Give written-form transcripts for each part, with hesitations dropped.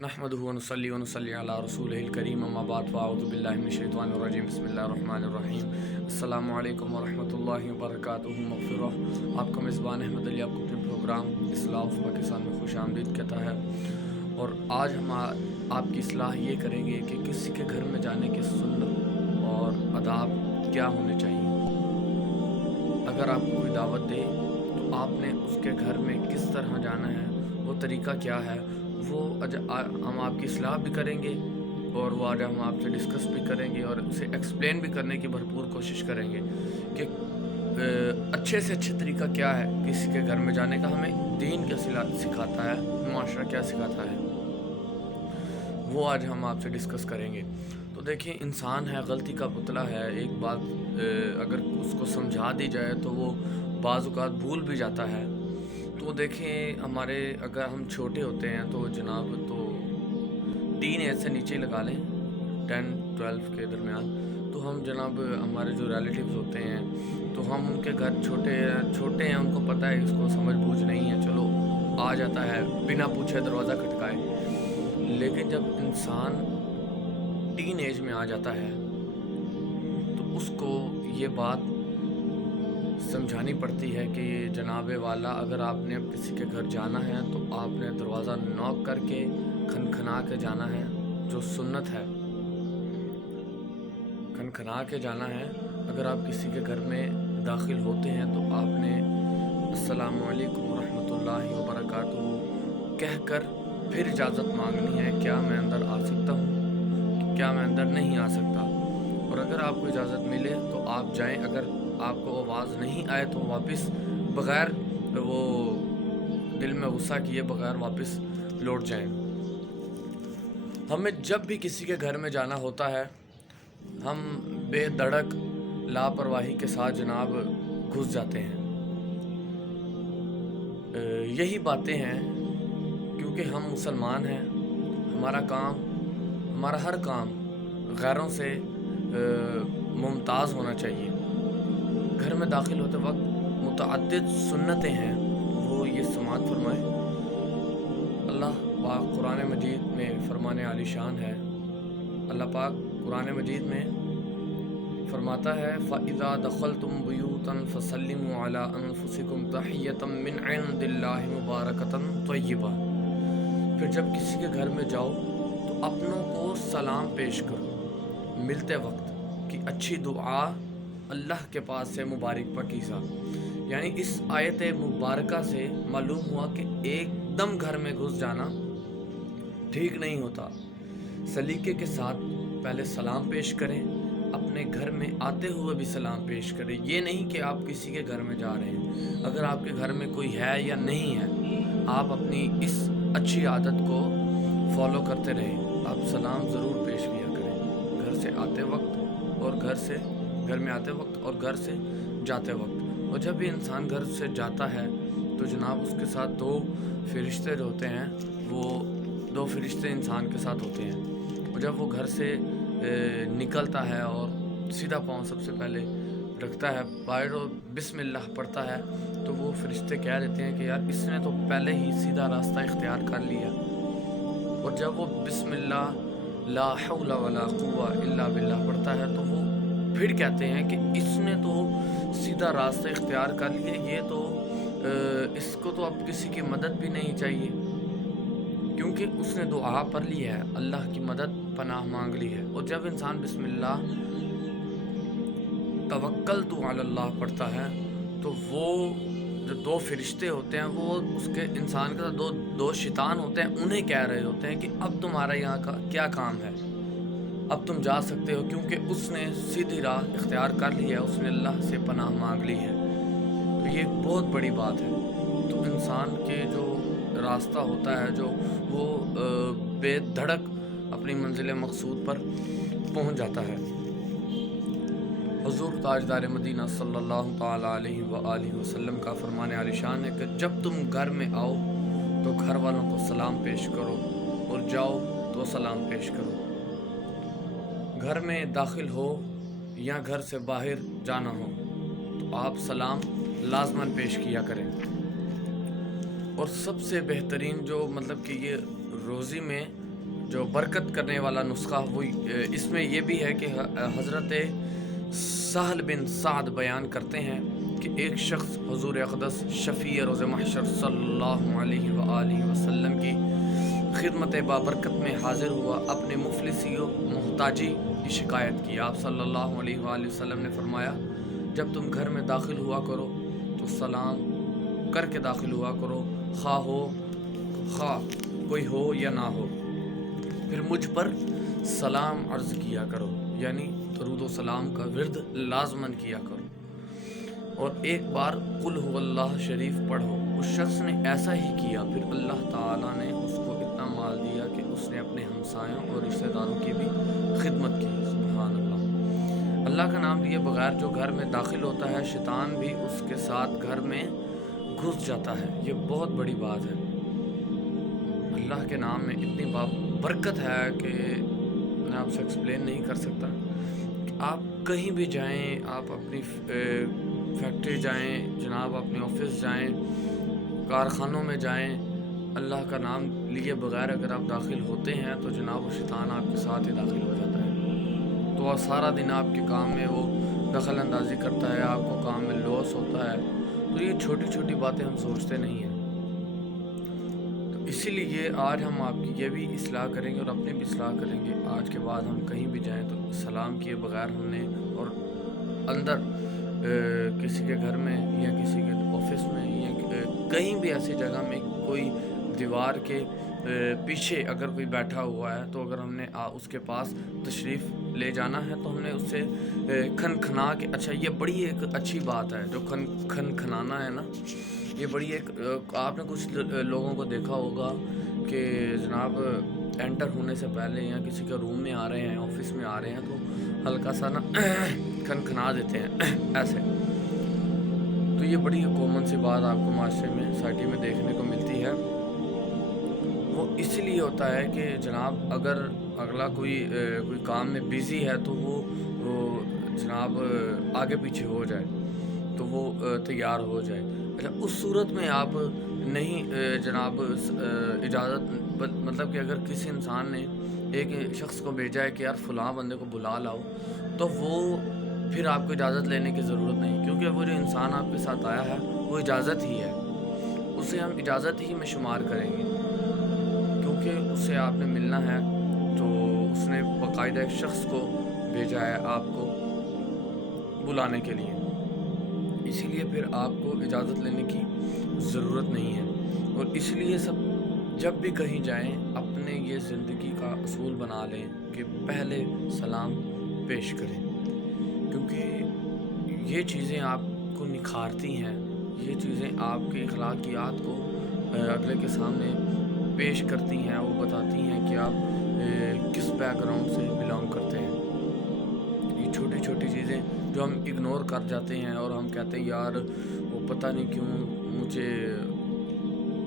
نحمدہ ونصلی ونصلی علی رسولہ الکریم اما بعد فاعوذ باللہ من الشیطان الرجیم بسم اللہ الرحمن الرحیم السلام علیکم ورحمۃ اللہ وبرکاتہ مغفرہ۔ آپ کا میزبان احمد علی آپ کو اپنے پروگرام اصلاح آف پاکستان میں خوش آمدید کہتا ہے، اور آج ہم آپ کی اصلاح یہ کریں گے کہ کسی کے گھر میں جانے کی سنت اور آداب کیا ہونے چاہیے۔ اگر آپ کو کوئی دعوت دے تو آپ نے اس کے گھر میں کس طرح جانا ہے، وہ طریقہ کیا ہے، وہ ہم آپ کی اصلاح بھی کریں گے، اور وہ آج ہم آپ سے ڈسکس بھی کریں گے اور اسے ایکسپلین بھی کرنے کی بھرپور کوشش کریں گے کہ اچھے سے اچھے طریقہ کیا ہے کسی کے گھر میں جانے کا، ہمیں دین کیا سکھاتا ہے، معاشرہ کیا سکھاتا ہے، وہ آج ہم آپ سے ڈسکس کریں گے۔ تو دیکھیں، انسان ہے، غلطی کا پتلا ہے، ایک بات اگر اس کو سمجھا دی جائے تو وہ بعض اوقات بھول بھی جاتا ہے۔ تو دیکھیں، اگر ہم چھوٹے ہوتے ہیں تو جناب تو ٹین ایج سے نیچے لگا لیں، 10-12 کے درمیان، تو ہم جناب ہمارے جو ریلیٹیوز ہوتے ہیں تو ہم ان کے گھر چھوٹے ہیں، ان کو پتہ ہے، اس کو سمجھ بوجھ نہیں ہے، چلو آ جاتا ہے بنا پوچھے دروازہ کھٹکائے۔ لیکن جب انسان ٹین ایج میں آ جاتا ہے تو اس کو یہ بات سمجھانی پڑتی ہے کہ جناب والا، اگر آپ نے کسی کے گھر جانا ہے تو آپ نے دروازہ نوک کر کے کھنکھنا کے جانا ہے، جو سنت ہے، کھنکھنا کے جانا ہے۔ اگر آپ کسی کے گھر میں داخل ہوتے ہیں تو آپ نے السلام علیکم ورحمۃ اللہ وبرکاتہ کہہ کر پھر اجازت مانگنی ہے، کیا میں اندر آ سکتا ہوں، کیا میں اندر نہیں آ سکتا، اور اگر آپ کو اجازت ملے تو آپ جائیں، اگر آپ کو آواز نہیں آئے تو واپس بغیر وہ دل میں غصہ کیے بغیر واپس لوٹ جائیں۔ ہمیں جب بھی کسی کے گھر میں جانا ہوتا ہے ہم بے دھڑک لاپرواہی کے ساتھ جناب گھس جاتے ہیں۔ یہی باتیں ہیں کیونکہ ہم مسلمان ہیں، ہمارا ہر کام غیروں سے ممتاز ہونا چاہیے۔ گھر میں داخل ہوتے وقت متعدد سنتیں ہیں، وہ یہ سماعت فرمائیں۔ اللہ پاک قرآن مجید میں فرمانے عالی شان ہے، اللہ پاک قرآن مجید میں فرماتا ہے فَإِذَا دَخَلْتُمْ بُيُوتًا فَسَلِّمُوا عَلَىٰ أَنفُسِكُمْ تَحِيَّةً مِّنْ عِندِ اللَّهِ مُبَارَكَةً طَيِّبَةً۔ پھر جب کسی کے گھر میں جاؤ تو اپنوں کو سلام پیش کرو ملتے وقت کہ اچھی دعا اللہ کے پاس سے مبارک پاکیزہ۔ یعنی اس آیت مبارکہ سے معلوم ہوا کہ ایک دم گھر میں گھس جانا ٹھیک نہیں ہوتا۔ سلیقے کے ساتھ پہلے سلام پیش کریں، اپنے گھر میں آتے ہوئے بھی سلام پیش کریں۔ یہ نہیں کہ آپ کسی کے گھر میں جا رہے ہیں، اگر آپ کے گھر میں کوئی ہے یا نہیں ہے، آپ اپنی اس اچھی عادت کو فالو کرتے رہیں، آپ سلام ضرور پیش کیا کریں، گھر سے آتے وقت اور گھر میں آتے وقت اور گھر سے جاتے وقت۔ اور جب بھی انسان گھر سے جاتا ہے تو جناب اس کے ساتھ دو فرشتے جو ہوتے ہیں، وہ دو فرشتے انسان کے ساتھ ہوتے ہیں، اور جب وہ گھر سے نکلتا ہے اور سیدھا پاؤں سب سے پہلے رکھتا ہے باہر اور بسم اللہ پڑھتا ہے، تو وہ فرشتے کہہ دیتے ہیں کہ یار اس نے تو پہلے ہی سیدھا راستہ اختیار کر لیا۔ اور جب وہ بسم اللہ لا حول ولا قوة الا باللہ پڑھتا ہے تو وہ پھر کہتے ہیں کہ اس نے تو سیدھا راستہ اختیار کر لیا، یہ تو اس کو تو اب کسی کی مدد بھی نہیں چاہیے، کیونکہ اس نے دعا پڑھ لی ہے، اللہ کی مدد پناہ مانگ لی ہے۔ اور جب انسان بسم اللہ توکلت علی اللہ پڑھتا ہے تو وہ جو دو فرشتے ہوتے ہیں وہ اس کے انسان کے ساتھ دو شیطان ہوتے ہیں، انہیں کہہ رہے ہوتے ہیں کہ اب تمہارا یہاں کا کیا کام ہے، اب تم جا سکتے ہو، کیونکہ اس نے سیدھی راہ اختیار کر لی ہے، اس نے اللہ سے پناہ مانگ لی ہے۔ تو یہ ایک بہت بڑی بات ہے۔ تو انسان کے جو راستہ ہوتا ہے جو وہ بے دھڑک اپنی منزل مقصود پر پہنچ جاتا ہے۔ حضور تاجدار مدینہ صلی اللہ تعالیٰ علیہ وآلہ وسلم کا فرمان عالی شان ہے کہ جب تم گھر میں آؤ تو گھر والوں کو سلام پیش کرو، اور جاؤ تو سلام پیش کرو۔ گھر میں داخل ہو یا گھر سے باہر جانا ہو تو آپ سلام لازماً پیش کیا کریں۔ اور سب سے بہترین جو مطلب کہ یہ روزی میں جو برکت کرنے والا نسخہ وہ اس میں یہ بھی ہے کہ حضرت سہل بن سعد بیان کرتے ہیں کہ ایک شخص حضور اقدس شفیع روز محشر صلی اللہ علیہ وآلہ وسلم کی خدمت بابرکت میں حاضر ہوا، اپنے مفلسی و محتاجی کی شکایت کی۔ آپ صلی اللہ علیہ وآلہ وسلم نے فرمایا، جب تم گھر میں داخل ہوا کرو تو سلام کر کے داخل ہوا کرو، خواہ کوئی ہو یا نہ ہو، پھر مجھ پر سلام عرض کیا کرو، یعنی درود و سلام کا ورد لازماً کیا کرو، اور ایک بار قل هو اللہ شریف پڑھو۔ اس شخص نے ایسا ہی کیا، پھر اللہ تعالیٰ نے اس کو اتنا مال دیا کہ اس نے اپنے ہمسایوں اور رشتہ داروں کی بھی خدمت کی۔ سبحان اللہ۔ اللہ کا نام لیے بغیر جو گھر میں داخل ہوتا ہے، شیطان بھی اس کے ساتھ گھر میں گھس جاتا ہے۔ یہ بہت بڑی بات ہے۔ اللہ کے نام میں اتنی برکت ہے کہ میں آپ سے ایکسپلین نہیں کر سکتا۔ آپ کہیں بھی جائیں، آپ اپنی فیکٹری جائیں جناب، اپنے آفس جائیں، کارخانوں میں جائیں، اللہ کا نام لیے بغیر اگر آپ داخل ہوتے ہیں تو جناب وہ شیطان آپ کے ساتھ ہی داخل ہو جاتا ہے، تو سارا دن آپ کے کام میں وہ دخل اندازی کرتا ہے، آپ کو کام میں لاس ہوتا ہے۔ تو یہ چھوٹی چھوٹی باتیں ہم سوچتے نہیں ہیں، تو اسی لیے آج ہم آپ کی یہ بھی اصلاح کریں گے اور اپنی بھی اصلاح کریں گے۔ آج کے بعد ہم کہیں بھی جائیں تو سلام کیے بغیر ہم نے، اور اندر کسی کے گھر میں یا کسی کے آفس میں یا کہیں بھی ایسی جگہ میں کوئی دیوار کے پیچھے اگر کوئی بیٹھا ہوا ہے تو اگر ہم نے اس کے پاس تشریف لے جانا ہے تو ہم نے اس سے کھنا کے، اچھا یہ بڑی ایک اچھی بات ہے جو کھنانا ہے نا، یہ بڑی ایک آپ نے کچھ لوگوں کو دیکھا ہوگا کہ جناب انٹر ہونے سے پہلے یا کسی کے روم میں آ رہے ہیں، آفس میں آ رہے ہیں، تو ہلکا سا نا کھنا دیتے ہیں ایسے۔ تو یہ بڑی کامن سی بات آپ کو معاشرے میں، سوسائٹی میں دیکھنے کو ملتی ہے۔ وہ اس لیے ہوتا ہے کہ جناب اگر اگلا کوئی کام میں بیزی ہے تو وہ جناب آگے پیچھے ہو جائے تو وہ تیار ہو جائے۔ اچھا اس صورت میں آپ نہیں جناب اجازت، مطلب کہ اگر کسی انسان نے ایک شخص کو بھیجا ہے کہ یار فلاں بندے کو بلا لاؤ، تو وہ پھر آپ کو اجازت لینے کی ضرورت نہیں، کیونکہ وہ جو انسان آپ کے ساتھ آیا ہے وہ اجازت ہی ہے، اسے ہم اجازت ہی میں شمار کریں گے، کیونکہ اس سے آپ نے ملنا ہے تو اس نے باقاعدہ ایک شخص کو بھیجا ہے آپ کو بلانے کے لیے، اسی لیے پھر آپ کو اجازت لینے کی ضرورت نہیں ہے۔ اور اس لیے جب بھی کہیں جائیں اپنے یہ زندگی کا اصول بنا لیں کہ پہلے سلام پیش کریں، کیونکہ یہ چیزیں آپ کو نکھارتی ہیں، یہ چیزیں آپ کے اخلاقیات کو اگلے کے سامنے پیش کرتی ہیں، وہ بتاتی ہیں کہ آپ کس بیک گراؤنڈ سے بلانگ کرتے ہیں۔ یہ چھوٹی چھوٹی چیزیں جو ہم اگنور کر جاتے ہیں اور ہم کہتے ہیں یار وہ پتہ نہیں کیوں مجھے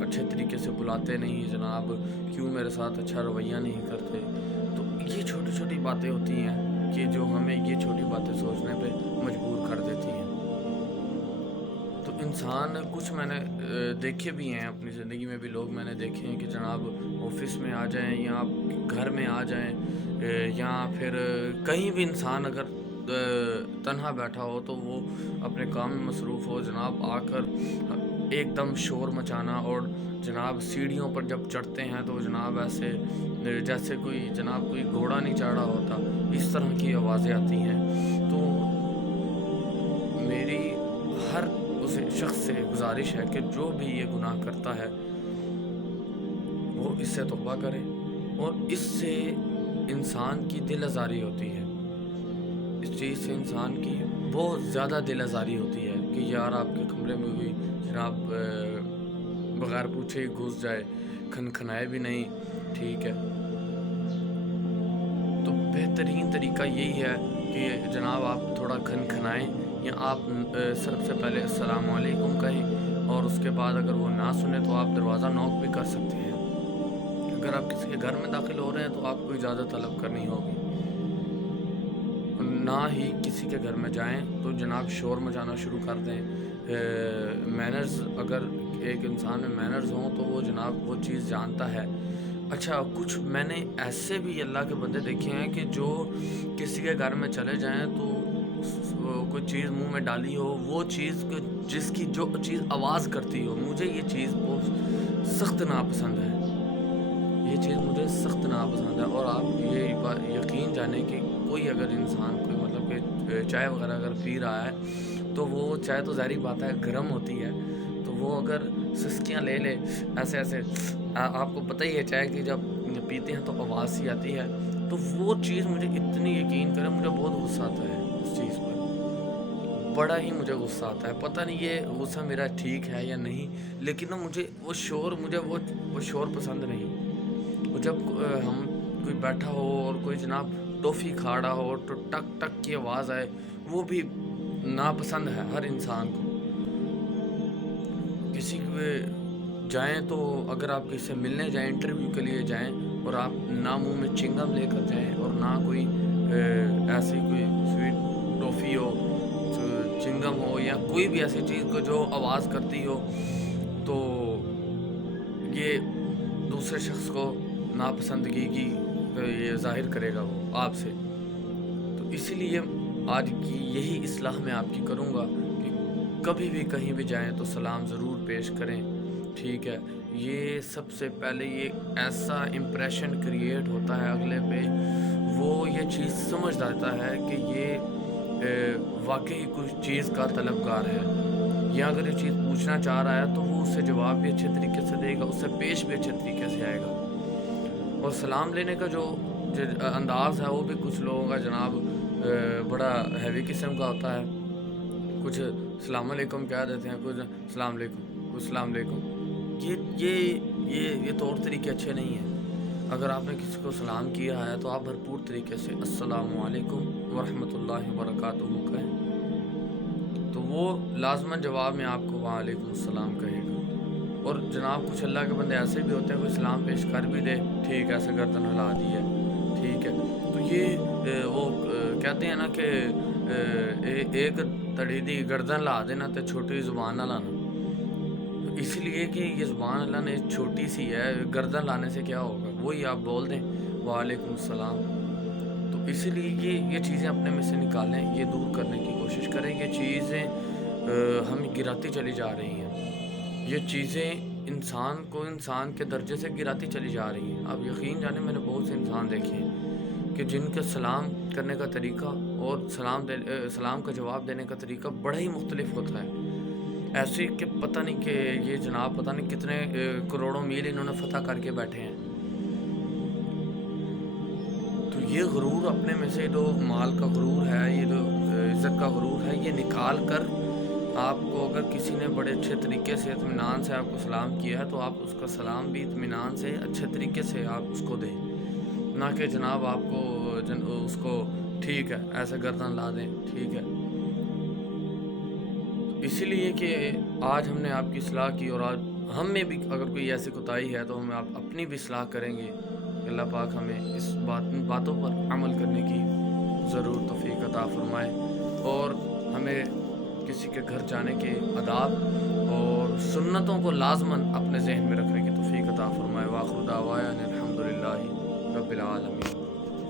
اچھے طریقے سے بلاتے نہیں جناب، کیوں میرے ساتھ اچھا رویہ نہیں کرتے، تو یہ چھوٹی چھوٹی باتیں ہوتی ہیں کہ جو ہمیں یہ چھوٹی باتیں سوچنے پہ مجبور کر دیتی ہیں۔ تو انسان کچھ میں نے دیکھے بھی ہیں اپنی زندگی میں بھی، لوگ میں نے دیکھے ہیں کہ جناب آفس میں آ جائیں یا آپ گھر میں آ جائیں یا پھر کہیں بھی انسان اگر تنہا بیٹھا ہو تو وہ اپنے کام میں مصروف ہو، جناب آ کر ایک دم شور مچانا، اور جناب سیڑھیوں پر جب چڑھتے ہیں تو جناب ایسے جیسے کوئی جناب کوئی گھوڑا نہیں چڑھا ہوتا، اس طرح کی آوازیں آتی ہیں۔ تو میری ہر اس شخص سے گزارش ہے کہ جو بھی یہ گناہ کرتا ہے وہ اس سے توبہ کرے، اور اس سے انسان کی دل آزاری ہوتی ہے، اس چیز سے انسان کی بہت زیادہ دل آزاری ہوتی ہے کہ یار آپ کے کمرے میں کوئی جناب بغیر پوچھے ہی گھس جائے، کھنائے بھی نہیں، ٹھیک ہے۔ تو بہترین طریقہ یہی ہے کہ جناب آپ تھوڑا کھنائیں، یا آپ سب سے پہلے السلام علیکم کہیں، اور اس کے بعد اگر وہ نہ سنے تو آپ دروازہ نوک بھی کر سکتے ہیں۔ اگر آپ کسی کے گھر میں داخل ہو رہے ہیں تو آپ کو اجازت طلب کرنی ہوگی، نہ ہی کسی کے گھر میں جائیں تو جناب شور مچانا شروع کر دیں۔ مینرز، اگر ایک انسان میں مینرز ہوں تو وہ جناب وہ چیز جانتا ہے، اچھا کچھ میں نے ایسے بھی اللہ کے بندے دیکھے ہیں کہ جو کسی کے گھر میں چلے جائیں تو کوئی چیز منہ میں ڈالی ہو، وہ چیز جس کی جو چیز آواز کرتی ہو، مجھے یہ چیز بہت سخت ناپسند ہے، یہ چیز مجھے سخت ناپسند ہے۔ اور آپ یہ یقین جانیں کہ کوئی اگر انسان کوئی مطلب کہ چائے وغیرہ اگر پی رہا ہے تو وہ چائے تو ظاہری بات ہے گرم ہوتی ہے، تو وہ اگر سسکیاں لے لے ایسے ایسے، آپ کو پتہ ہی ہے چائے کی جب پیتے ہیں تو آواز سی آتی ہے، تو وہ چیز مجھے اتنی یقین کرے مجھے بہت غصہ آتا ہے اس چیز پر، بڑا ہی مجھے غصہ آتا ہے۔ پتہ نہیں یہ غصہ میرا ٹھیک ہے یا نہیں، لیکن نا مجھے وہ شور، مجھے وہ شور پسند نہیں۔ وہ جب ہم کوئی بیٹھا ہو اور کوئی جناب ٹافی کھا رہا ہو تو ٹک ٹک کی آواز آئے، وہ بھی ناپسند ہے ہر انسان کو۔ کسی کو جائیں تو اگر آپ کسی سے ملنے جائیں، انٹرویو کے لیے جائیں، اور آپ نہ منہ میں چنگم لے کر جائیں اور نہ کوئی ایسی کوئی سویٹ ٹافی ہو، چنگم ہو یا کوئی بھی ایسی چیز کو جو آواز کرتی ہو، تو یہ دوسرے شخص کو ناپسندگی کی یہ ظاہر کرے گا وہ آپ سے۔ تو اسی لیے آج کی یہی اصلاح میں آپ کی کروں گا کہ کبھی بھی کہیں بھی جائیں تو سلام ضرور پیش کریں، ٹھیک ہے؟ یہ سب سے پہلے یہ ایسا امپریشن کریٹ ہوتا ہے اگلے پہ، وہ یہ چیز سمجھ جاتا ہے کہ یہ واقعی کچھ چیز کا طلبگار ہے، یا اگر یہ چیز پوچھنا چاہ رہا ہے تو وہ اس سے جواب بھی اچھے طریقے سے دے گا، اس سے پیش بھی اچھے طریقے سے آئے گا۔ اور سلام لینے کا جو انداز ہے وہ بھی کچھ لوگوں کا جناب بڑا ہیوی قسم کا ہوتا ہے، کچھ السلام علیکم کہہ دیتے ہیں، کچھ السلام علیکم، کچھ السلام علیکم، یہ طور طریقے اچھے نہیں ہیں۔ اگر آپ نے کسی کو سلام کیا ہے تو آپ بھرپور طریقے سے السلام علیکم ورحمۃ اللہ وبرکاتہ کہیں، تو وہ لازماً جواب میں آپ کو وعلیکم السلام کہے گا۔ اور جناب کچھ اللہ کے بندے ایسے بھی ہوتے ہیں، کوئی سلام پیش کر بھی دے، ٹھیک ہے، ایسے گردن ہلا دی ہے، ٹھیک ہے، تو یہ وہ کہتے ہیں نا کہ ایک تڑی دی گردن لا دینا تو چھوٹی زبان نہ لانا، تو اس لیے کہ یہ زبان اللہ نے چھوٹی سی ہے، گردن لانے سے کیا ہوگا، وہی آپ بول دیں وعلیکم السلام۔ تو اسی لیے یہ چیزیں اپنے میں سے نکالیں، یہ دور کرنے کی کوشش کریں، یہ چیزیں ہم گراتی چلی جا رہی ہیں، یہ چیزیں انسان کو انسان کے درجے سے گراتی چلی جا رہی ہیں۔ آپ یقین جانیں میں نے بہت سے انسان دیکھے ہیں کہ جن کا سلام کرنے کا طریقہ اور سلام کا جواب دینے کا طریقہ بڑا ہی مختلف ہوتا ہے، ایسے کہ پتہ نہیں کہ یہ جناب پتہ نہیں کتنے کروڑوں میل انہوں نے فتح کر کے بیٹھے ہیں۔ تو یہ غرور اپنے میں سے جو مال کا غرور ہے، یہ جو عزت کا غرور ہے، یہ نکال کر آپ کو اگر کسی نے بڑے اچھے طریقے سے اطمینان سے آپ کو سلام کیا ہے تو آپ اس کا سلام بھی اطمینان سے اچھے طریقے سے آپ اس کو دیں، نہ کہ جناب آپ کو اس کو ٹھیک ہے ایسے گردن لا دیں، ٹھیک ہے۔ اسی لیے کہ آج ہم نے آپ کی اصلاح کی، اور آج ہم میں بھی اگر کوئی ایسی کوتاہی ہے تو ہم آپ اپنی بھی اصلاح کریں گے۔ اللہ پاک ہمیں ان باتوں پر عمل کرنے کی ضرور توفیق عطا فرمائے، اور ہمیں کسی کے گھر جانے کے آداب اور سنتوں کو لازماً اپنے ذہن میں رکھنے کی توفیق عطا فرمائے۔ وآخر دعوانا الحمدللہ رب العالمین۔